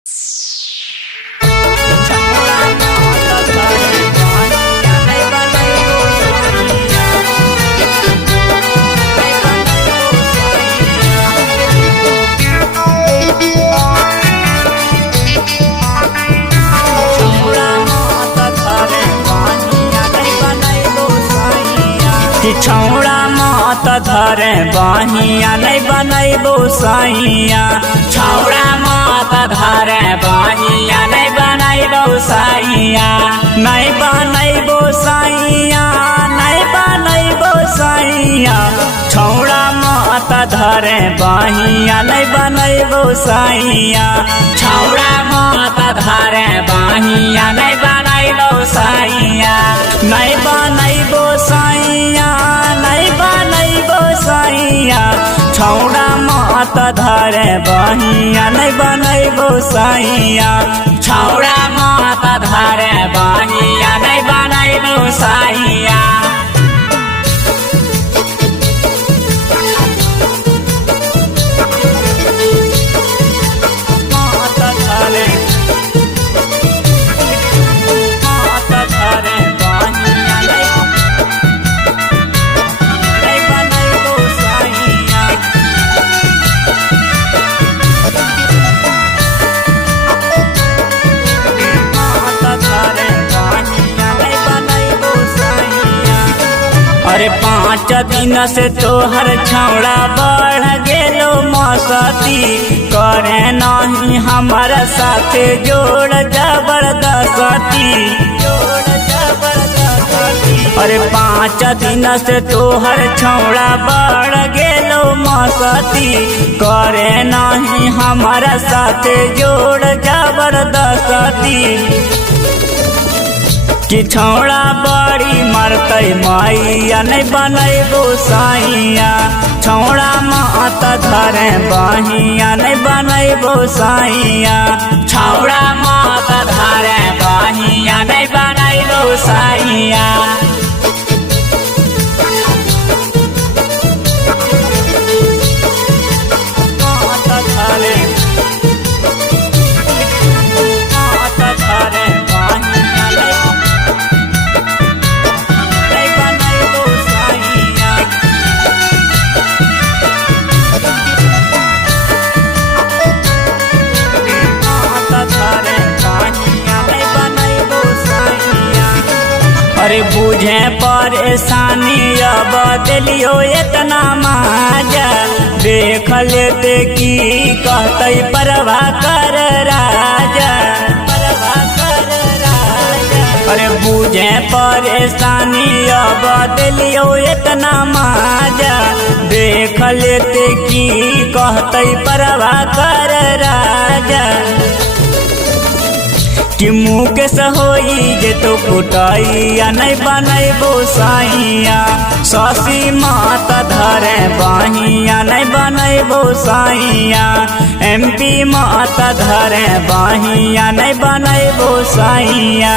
छौड़ा मत धरे बहिया नहीं बनैबो सैया। छौड़ा मत धरे बहिया नहीं बनैबो सैया। नहीं बनैबो सैया, नहीं बनैबो सैया। छौड़ा मत धरे बहिया नहीं बनैबो सैया। छौड़ा मत धरे बहिया नहीं बनैबो सैया। नहीं बनैबो सैया, नहीं बनैबो सैया। छौड़ा मत धरे बहिया नहीं बनैबो सैया। छौड़ा मत धरे बहिया नहीं बनैबो सैया। अरे 5 दिन से तोहर छौड़ा बढ़ गेलो मस्ती। करे नहीं हमारा साथे जोड़ जबरदस्ती। अरे 5 दिन से तोहर छौड़ा बढ़ गेलो मस्ती। करे नहीं हमारा साथे जोड़ जबरदस्ती। कि छौड़ा बड़ी मरतै मैया नहीं बनैबो सैया। छौड़ा मत धरे बहिया नहीं बनैबो सैया। छौड़ा मत धरे बहिया नहीं बनैबो सैया। अरे बुझे परेशानी अब दिलियो इतना माजा। देख लेते की कहते परवा कर राजा। अरे बुझे परेशानी अब दिलियो इतना माजा। देख लेते की कहते परवा कर राजा। कि मुकेश होई जे तो कुटैया नहीं बनैबो सैया। शशि मत धरे बहिया नहीं बनैबो सैया। MP मत धरे बहिया नहीं बनैबो सैया।